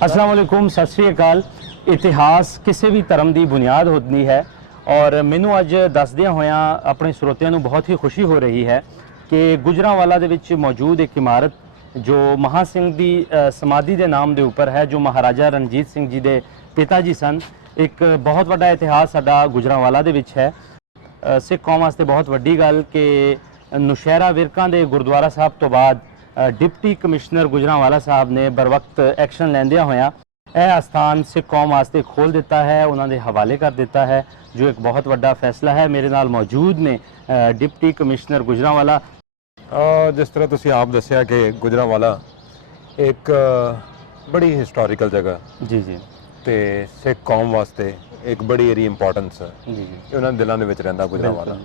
अस्सलाम वालेकुम, सत श्री अकाल। इतिहास किसी भी धर्म की बुनियाद होती है और मैनू अज दसदिया होया अपने ਸਰੋਤਿਆਂ ਨੂੰ बहुत ही खुशी हो रही है कि गुजरांवाला ਦੇ ਵਿੱਚ मौजूद एक इमारत जो ਮਹਾਂ ਸਿੰਘ ਦੀ समाधि के नाम के उपर है, जो महाराजा रणजीत सिंह जी के पिता जी सन। एक बहुत बड़ा इतिहास साडा गुजरांवाला ਦੇ ਵਿੱਚ है। सिख कौम वास्ते बहुत वड्डी गल कि नौशहरा विरकां दे गुरुद्वारा साहब तो बाद डिप्टी कमिश्नर गुजरांवाला साहब ने बर वक्त एक्शन लैंदिया होया यह अस्थान सिख कौम वास्ते खोल दिता है, उन्होंने हवाले कर दिता है, जो एक बहुत बड़ा फैसला है। मेरे नाल मौजूद ने डिप्टी कमिश्नर गुजरांवाला। जिस तरह तुसी आप दसिया कि गुजरांवाला एक बड़ी हिस्टोरिकल जगह जी जी ते सिख कौम वास्ते एक बड़ी एरी इंपॉर्टेंस है जी जी उन्होंने दिलों के विच रहिंदा गुजरांवाला।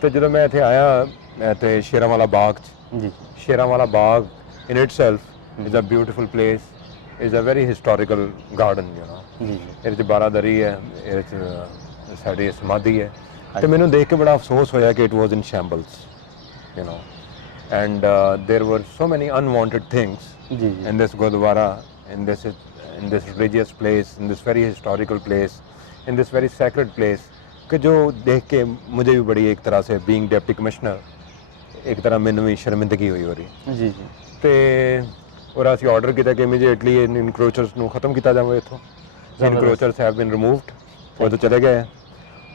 तो जो मैं इत्थे आया मैं ते Sheranwala Bagh ji Sheranwala Bagh in itself is a beautiful place, is a very historical garden. जी जी ਇਹਦੇ 'ਚ ਬਾਰਾਦਰੀ ਹੈ, ਇਹਦੇ 'ਚ ਸਾਡੀ ਸਮਾਧੀ ਹੈ ਤੇ ਮੈਨੂੰ ਦੇਖ ਕੇ ਬੜਾ ਅਫਸੋਸ ਹੋਇਆ ਕਿ it was in shambles and there were so many unwanted things जी in this Gurdwara, in this religious place, in this very historical place, in this very sacred place कि जो देख के मुझे भी बड़ी एक तरह से being deputy commissioner एक तरह मैनू भी शर्मिंदगी हुई हो रही जी जी ਤੇ और ਅਸੀਂ ਆਰਡਰ ਕੀਤਾ ਕਿ ਇਮੀਡੀਏਟਲੀ ਇਨਕਰੋਚਰਸ ਨੂੰ ਖਤਮ ਕੀਤਾ ਜਾਵੇ ਇੱਥੋਂ। ਇਨਕਰੋਚਰਸ ਹੈਵ ਬੀਨ ਰਿਮੂਵਡ, ਉਹ ਤਾਂ ਚਲੇ ਗਏ।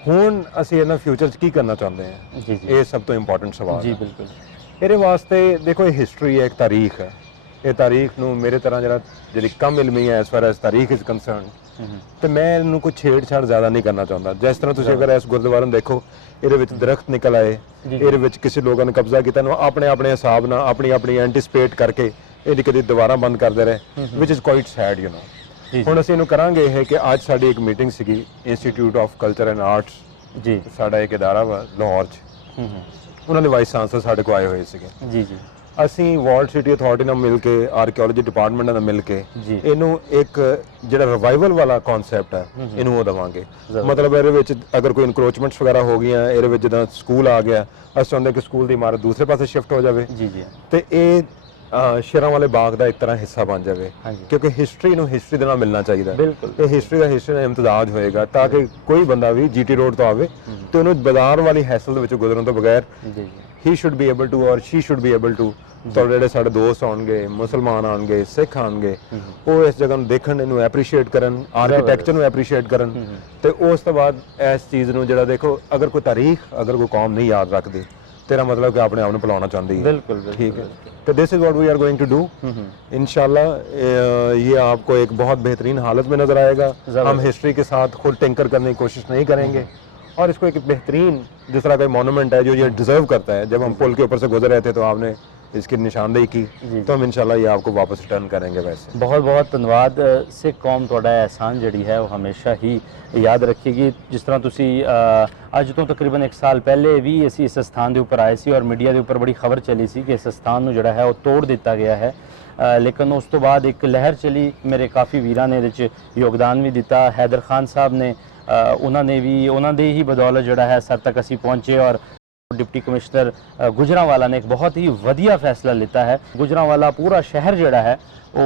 ਹੁਣ ਅਸੀਂ ਇਹਨਾਂ ਫਿਊਚਰ 'ਚ ਕੀ ਕਰਨਾ ਚਾਹੁੰਦੇ ਹਾਂ, जी जी ਇਹ ਸਭ ਤੋਂ ਇੰਪੋਰਟੈਂਟ ਸਵਾਲ जी ਹੈ। बिल्कुल ਇਹਦੇ ਵਾਸਤੇ ਦੇਖੋ ਇਹ ਹਿਸਟਰੀ ਹੈ, ਇੱਕ ਤਾਰੀਖ ਹੈ। ਇਹ ਤਾਰੀਖ ਨੂੰ ਮੇਰੇ ਤਰ੍ਹਾਂ ਜਿਹੜੀ ਕਮ ਇਲਮੀ ਹੈ ਐਸ ਫਾਰ ਐਸ ਤਾਰੀਖ ਇਜ਼ ਕੰਸਰਨਡ ਤੇ ਮੈਂ ਇਹਨੂੰ ਕੋਈ ਛੇੜਛਾੜ ਜ਼ਿਆਦਾ ਨਹੀਂ ਕਰਨਾ ਚਾਹੁੰਦਾ। ਜਿਸ ਤਰ੍ਹਾਂ ਤੁਸੀਂ ਅਗਰ ਇਸ ਗੁਰਦੁਆਰੇ ਨੂੰ ਦੇਖੋ, ਇਹਦੇ ਵਿੱਚ ਦਰਖਤ ਨਿਕਲ ਆਏ, ਇਹਦੇ ਵਿੱਚ ਕਿਸੇ ਲੋਕਾਂ ਨੇ ਕਬਜ਼ਾ ਕੀਤਾ ਨੂੰ ਆਪਣੇ ਆਪਣੇ ਹਿਸਾਬ ਨਾਲ ਆਪਣੀ ਐਂਟੀਸਪੇਟ ਕਰਕੇ ਇਹਦੀ ਕਦੇ ਦੁਬਾਰਾ ਬੰਦ ਕਰਦੇ ਰਹੇ, ਵਿਚ ਇਜ਼ ਕੁਆਇਟ ਸੈਡ ਹੁਣ ਅਸੀਂ ਇਹਨੂੰ ਕਰਾਂਗੇ ਇਹ ਕਿ ਅੱਜ ਸਾਡੀ ਇੱਕ ਮੀਟਿੰਗ ਸੀਗੀ institute of culture and arts जी ਸਾਡਾ ਇੱਕ ਇਦਾਰਾ ਵਾ ਲਾਹੌਰ 'ਚ, ਉਹਨਾਂ ਦੇ ਵਾਈਸ ਚਾਂਸਲਰ ਸਾਡੇ ਕੋਲ ਆਏ ਹੋਏ ਸੀਗੇ। जी जी ਅਸੀਂ ਵਰਲਡ ਸਿਟੀ ਅਥਾਰਟੀ ਨਾਲ ਮਿਲ ਕੇ ਆਰਕੀਓਲੋਜੀ ਡਿਪਾਰਟਮੈਂਟ ਨਾਲ ਮਿਲ ਕੇ ਜੀ ਇਹਨੂੰ ਇੱਕ ਜਿਹੜਾ ਰਿਵਾਈਵਲ ਵਾਲਾ ਕਨਸੈਪਟ ਹੈ ਇਹਨੂੰ ਉਹ ਦੇਵਾਂਗੇ। ਮਤਲਬ ਇਹਦੇ ਵਿੱਚ ਅਗਰ ਕੋਈ ਇਨਕਰੋਚਮੈਂਟਸ ਵਗੈਰਾ ਹੋ ਗਈਆਂ, ਇਹਦੇ ਵਿੱਚ ਜਿੱਦਾਂ ਸਕੂਲ ਆ ਗਿਆ, ਅਸੀਂ ਚਾਹੁੰਦੇ ਕਿ ਸਕੂਲ ਦੀ ਇਮਾਰਤ ਦੂਸਰੇ ਪਾਸੇ ਸ਼ਿਫਟ ਹੋ ਜਾਵੇ जी जी ਤੇ ਇਹ ਸ਼ੇਰਾਂਵਾਲੇ ਬਾਗ ਦਾ ਇੱਕ ਤਰ੍ਹਾਂ ਹਿੱਸਾ ਬਣ ਜਾਵੇ, ਹਾਂਜੀ। ਕਿਉਂਕਿ ਹਿਸਟਰੀ ਨੂੰ ਹਿਸਟਰੀ ਦੇ ਨਾਲ ਮਿਲਣਾ ਚਾਹੀਦਾ। ਬਿਲਕੁਲ। ਇਹ ਹਿਸਟਰੀ ਦਾ ਹਿਸਟਰੀ ਨਾਲ ਇਮਤਜ਼ਾਜ ਹੋਏਗਾ ਤਾਂ ਕਿ ਕੋਈ ਬੰਦਾ ਵੀ ਜੀਟੀ ਰੋਡ ਤੋਂ ਆਵੇ ਤੇ ਉਹਨੂੰ ਬਾਜ਼ਾਰ ਵਾਲੀ ਹੈਸਲ ਦੇ ਵਿੱਚੋਂ ਗੁਜ਼ਰਨ ਤੋਂ ਬਗੈਰ जी जी he should be able to or she should be able to ਤੁਹਾਡੇ ਜਿਹੜੇ ਸਾਡੇ ਦੋਸਤ ਆਉਣਗੇ, ਮੁਸਲਮਾਨ ਆਉਣਗੇ, ਸਿੱਖ ਆਉਣਗੇ, ਉਹ ਇਸ ਜਗ੍ਹਾ ਨੂੰ ਦੇਖਣ, ਇਹਨੂੰ ਐਪਰੀਸ਼ੀਏਟ ਕਰਨ, ਆਰਕੀਟੈਕਚਰ ਨੂੰ ਐਪਰੀਸ਼ੀਏਟ ਕਰਨ ਤੇ ਉਸ ਤੋਂ ਬਾਅਦ ਇਸ ਚੀਜ਼ ਨੂੰ ਜਿਹੜਾ ਦੇਖੋ ਅਗਰ ਕੋਈ ਤਾਰੀਖ ਅਗਰ ਕੋਈ ਕੌਮ नहीं याद रखती तेरा मतलब कि अपने आप को भुलाना चाहती है। बिल्कुल ठीक है, तो this is what we are going to do इंशाल्लाह। ये आपको एक बहुत बेहतरीन हालत में नजर आएगा। हम हिस्ट्री के साथ खुद टिंकर करने की कोशिश नहीं करेंगे और इसको एक बेहतरीन जिस तरह का मोनूमेंट है जो ये डिजर्व करता है। जब हम पुल के ऊपर से गुजर रहे थे तो आपने इसकी निशानदेही की, तो हम इंशाल्लाह ये आपको वापस रिटर्न करेंगे। वैसे बहुत बहुत धन्यवाद। सिख कौम थोड़ा एहसान जी है वो हमेशा ही याद रखेगी। जिस तरह तुसी अज तो तकरीबन 1 साल पहले भी असी इस स्थान के उपर आए सी और मीडिया के उपर बड़ी खबर चली सी कि इस स्थान को जोड़ा है वो तोड़ दिता गया है, लेकिन उस तो बाद एक लहर चली। मेरे काफ़ी वीरां ने इहदे योगदान भी दिता। हैदर खान साहब ने उन्होंने भी उन्होंने ही बदौलत जोड़ा है सर तक असी पहुँचे और डिप्टी कमिश्नर गुजरांवाला ने एक बहुत ही वधिया फैसला लिता है। गुजरांवाला पूरा शहर जोड़ा है वो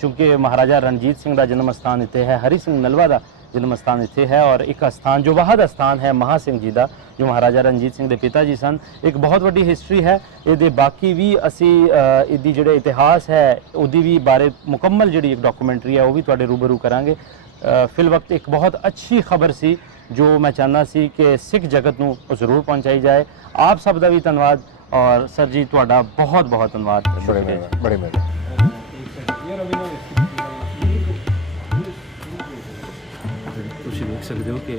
चूँकि महाराजा रणजीत सिंह का जन्म स्थान इत्थे है, हरी सिंह नलवा का जन्म स्थान इत्थे है और एक स्थान जो वाहद स्थान है महा सिंह जी का जो महाराजा रणजीत सिंह के पिता जी सन। एक बहुत वड्डी हिस्टरी है ये। बाकी भी असी इसकी जो इतिहास है उसकी भी बारे मुकम्मल जी एक डॉक्यूमेंट्री है वो भी तुहाडे रूबरू करांगे। फिल वक्त एक बहुत अच्छी खबर सी जो मैं चाहना सी कि सिख जगत नूं जरूर पहुँचाई जाए। आप सब का भी धन्यवाद और सर जी तुहाडा बहुत बहुत धन्यवाद। बड़े तुसीं देख सकते हो कि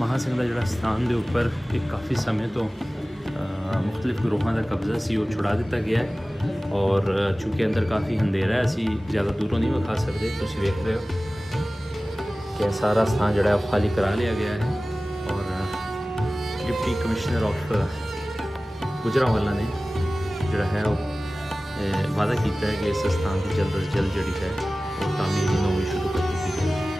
महा सिंह का जोड़ा स्थान के उपर एक काफ़ी समय तो मुख्तलिफ ग्रोहों का कब्जा सी वो छुड़ा दिता गया है और चूँकि अंदर काफ़ी अंधेरा है असी ज़्यादा दूरों नहीं विखा सकते। तुसीं देख रहे हो कि सारा स्थान जोड़ा है खाली करा लिया गया है और डिप्टी कमिश्नर ऑफ गुजरांवाला ने जोड़ा है वो वादा किया है कि इस स्थान की जल्द अज जल्द जी है वो तामीर नौवीं शुरू कर दी जाए।